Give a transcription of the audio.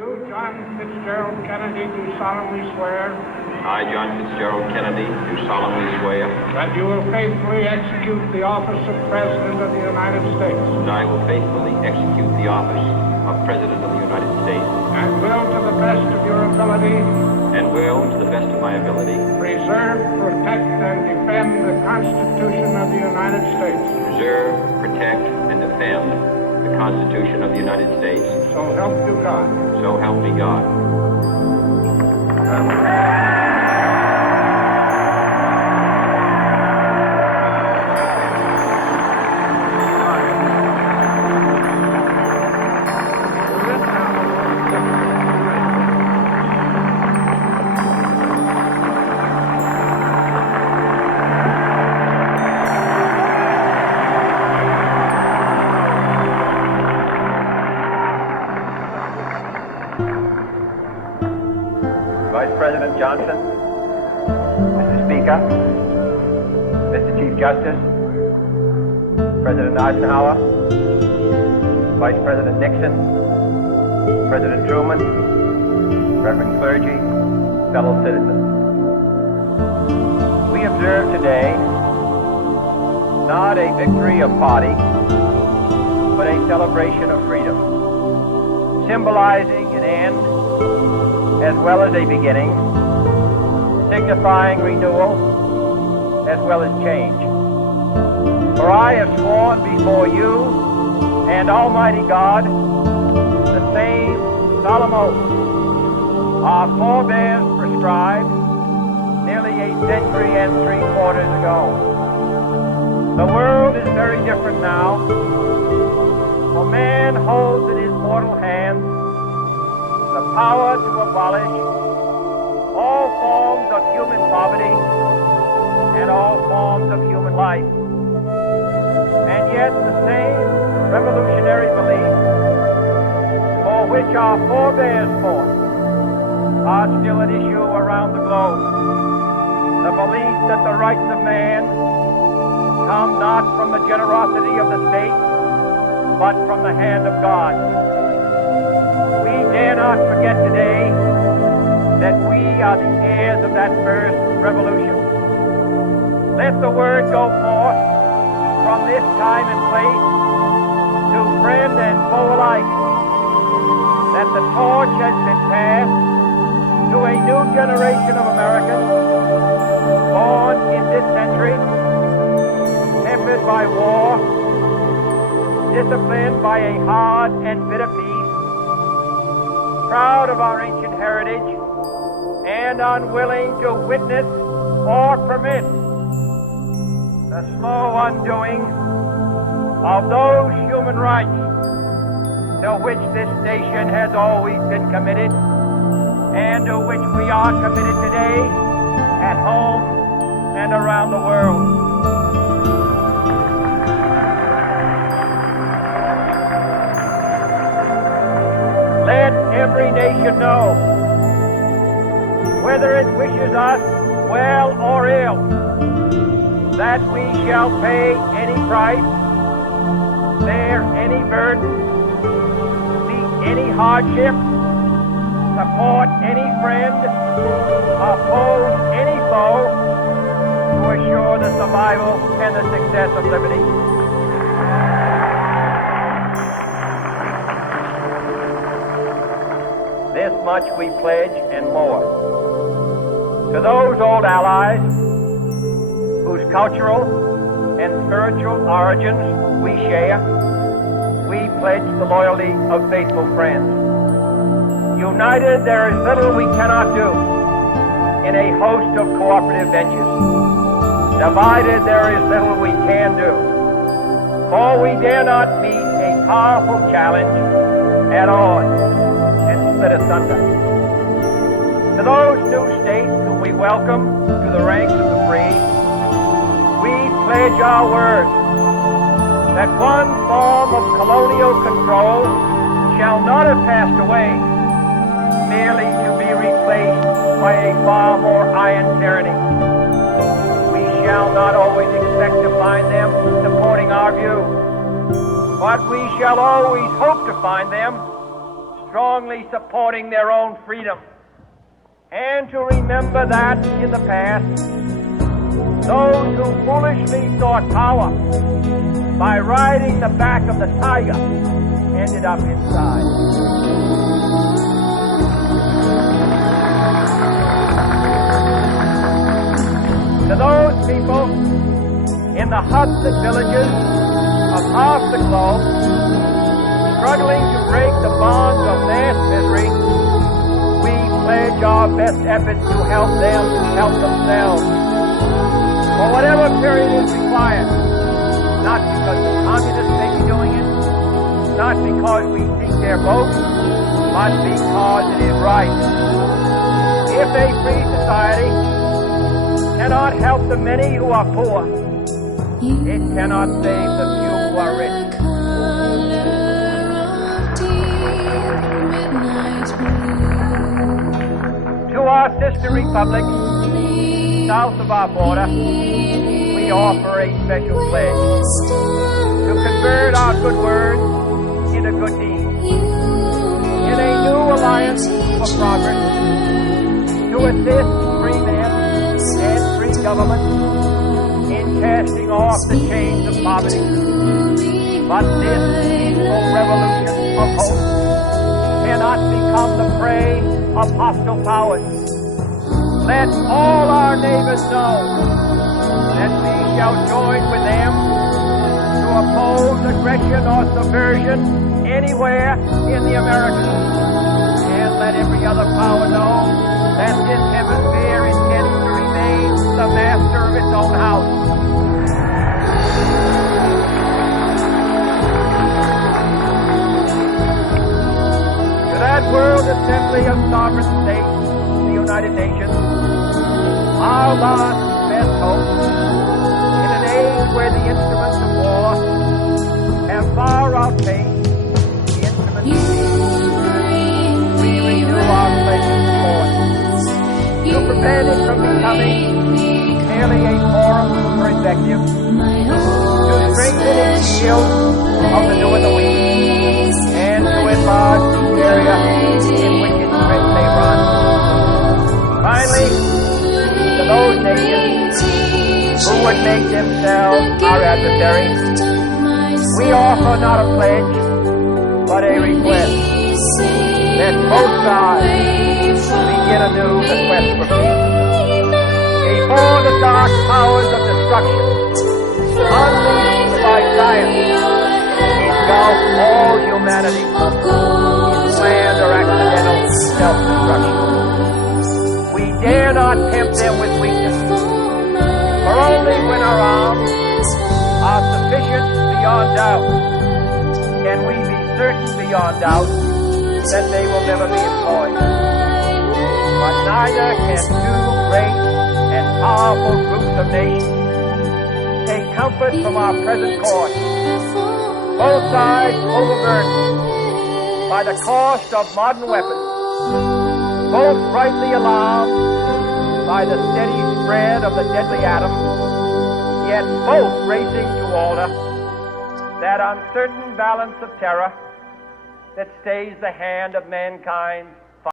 You, John Fitzgerald Kennedy, do solemnly swear. I, John Fitzgerald Kennedy, do solemnly swear. That you will faithfully execute the office of President of the United States. And I will faithfully execute the office of President of the United States. And will, to the best of your ability. And will, to the best of my ability. Preserve, protect, and defend the Constitution of the United States. Preserve, protect, and defend the Constitution of the United States. So help you God. So help me God. Vice President Johnson, Mr. Speaker, Mr. Chief Justice, President Eisenhower, Vice President Nixon, President Truman, Reverend clergy, fellow citizens. We observe today not a victory of party, but a celebration of freedom, symbolizing an end as well as a beginning, signifying renewal as well as change. For I have sworn before you and Almighty God the same solemn oath our forebears prescribed nearly a century and 3/4 ago. The world is very different now, for man holds in his mortal hands the power to abolish all forms of human poverty and all forms of human life. And yet the same revolutionary beliefs for which our forebears fought are still at issue around the globe. The belief that the rights of man come not from the generosity of the state, but from the hand of God. We dare not forget today that we are the heirs of that first revolution. Let the word go forth from this time and place to friend and foe alike that the torch has been passed to a new generation of Americans born in this century, tempered by war, disciplined by a hard and bitter peace, proud of our ancient heritage, and unwilling to witness or permit the slow undoing of those human rights to which this nation has always been committed and to which we are committed today at home and around the world. Let every nation know, whether it wishes us well or ill, that we shall pay any price, bear any burden, meet any hardship, support any friend, oppose any foe, to assure the survival and the success of liberty. This much we pledge and more. To those old allies whose cultural and spiritual origins we share, we pledge the loyalty of faithful friends. United, there is little we cannot do in a host of cooperative ventures. Divided, there is little we can do, for we dare not meet a powerful challenge at odds and split asunder. To those new states whom we welcome to the ranks of the free, we pledge our word that one form of colonial control shall not have passed away, merely to be replaced by a far more iron tyranny. We shall not always expect to find them supporting our view, but we shall always hope to find them strongly supporting their own freedom, and to remember that in the past, those who foolishly sought power by riding the back of the tiger ended up inside. To those people in the huts and villages of half the globe, struggling to break the bonds of mass misery, we pledge our best efforts to help them help themselves. For whatever period is required, not because the communists may be doing it, not because we seek their vote, but because it is right. If a free society cannot help the many who are poor, it cannot save the few who are rich. To our sister republics south of our border, we offer a special pledge to convert our good words into good deeds, in a new alliance for progress, to assist free men and free government in casting off the chains of poverty. But this peaceful revolution of hope cannot become the prey of hostile powers. Let all our neighbors know that we shall join with them to oppose aggression or subversion anywhere in the Americas. And let every other power know that this hemisphere intends to remain the master of its own house. To that World Assembly of Sovereign States, the United Nations, our last best hope, in an age where the instruments of war have far outpaced the instruments of peace, we renew our pledge of support to prevent it from becoming merely a forum for invective, to strengthen its shield of the new and the weak, and to enlarge the area in which its threat may run. Finally, to those nations who would make themselves our adversaries, we offer not a pledge, but a request that both sides begin anew the quest for peace. Before the dark powers of destruction, unleashed by science, engulf all humanity in planned or accidental self-destruction. We dare not tempt them with weakness, for only when our arms are sufficient beyond doubt can we be certain beyond doubt that they will never be employed. But neither can two great and powerful groups of nations take comfort from our present course, both sides overburdened by the cost of modern weapons, both rightly alarmed by the steady spread of the deadly atom, yet both racing to alter that uncertain balance of terror that stays the hand of mankind